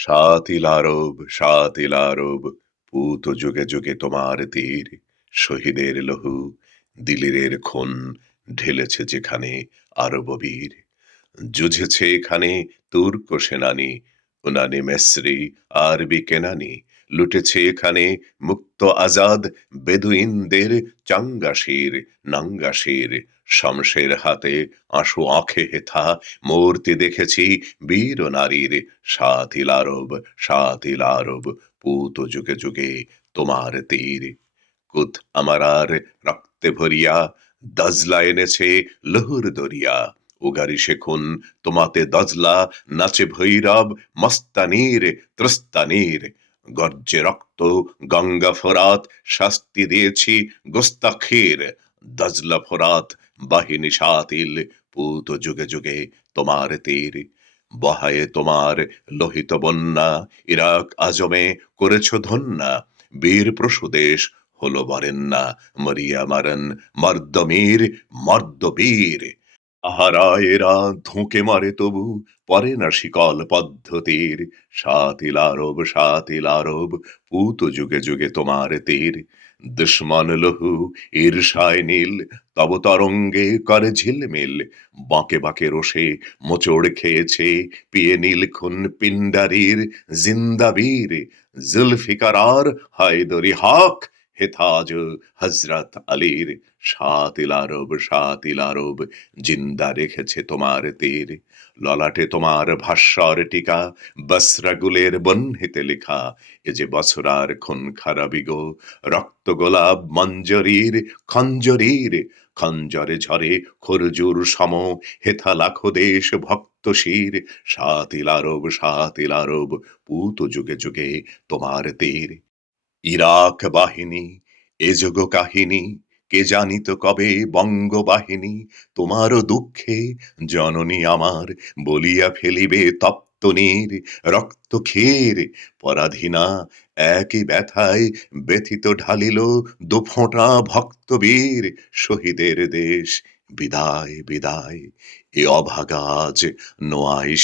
সাতিল আরব সাতিল আরব, পুত যুগে যুগে তোমার তীর। শহীদের লহু দিলিরের খুন ঢেলেছে যেখানে আরব বীর। যুঝেছে এখানে তুর্ক সেনানি, উনানি মেসরি, আরবি কেনানি। লুটেছে এখানে মুক্ত আজাদ বেদুইনদের চাঙ্গাশির নাঙ্গাশির শমশের হাতে আঁশু আঁখে হেথা, মূর্তি দেখেছি বীর নারীর। সাতিল আরব সাতিল আরব, পুত যুগে যুগে তোমার তীর। কুত আমার আর রক্তে ভরিয়া, দজলা এনেছে লহুর দরিয়া। উগারি শেখুন তোমাতে দজলা, নাচে ভৈরব, মস্তানির, ত্রস্তানির। গর্জে রক্ত গঙ্গা ফোরাত শাস্তি দিয়েছি গোস্তাখির দজলা ফোরাত বাহিনী সাতিল পুত যুগে যুগে তোমার তীর। বহায়ে তোমার লোহিত বন্যা, ইরাক আজমে করেছ ধন্যা। বীর প্রসুদেশ হলো বরেন্না মরিয়া মারন মর্দমীর মর্দবীর। আহারা এরা ধুঁকে মারে তবু, পরে না শিকল পদ্ধতির। সাতিল আরব সাতিল আরব পুত যুগে যুগে তোমার তীর। দুশ্মন লহু ঈর্ষায় নীল, তব তরঙ্গে করে ঝিলমিল। বাঁকে বাঁকে রোষে মোচড় খেয়েছে, পিয়ে নীল খুন পিণ্ডারির জিন্দাবীর। জুলফিকার হায়দরি হক হেতাজ হজরত আলীর সাতিল আরব সাতিল আরব জিন্দা রেখেছে তোমার তীর। ললাটে তোমার ভাস্বর টিকা, বসরাগুলের বহ্নিতে লেখা, এ যে বছরার খুন খারাবি গো, রক্ত গোলাপ মঞ্জরির খঞ্জরির, খঞ্জরে ঝরে খরজুর সম, হেথা লাখো দেশ ভক্ত শির সাতিল আরব সাতিল আরব পুত যুগে যুগে তোমার তীর। ইরাক বাহিনী, এ যোগ কাহিনী, কে জানিত কবে বঙ্গবাহিনী, তোমারও দুঃখে জননী আমার বলিয়া ফেলিবে তপ্ত রক্ত ক্ষীর, পরাধীনা একই ব্যথায় ব্যথিত ঢালিল দুফোঁটা ভক্তবীর, শহীদের দেশ বিদায় বিদায়, এ অভাগাজ নোয়াই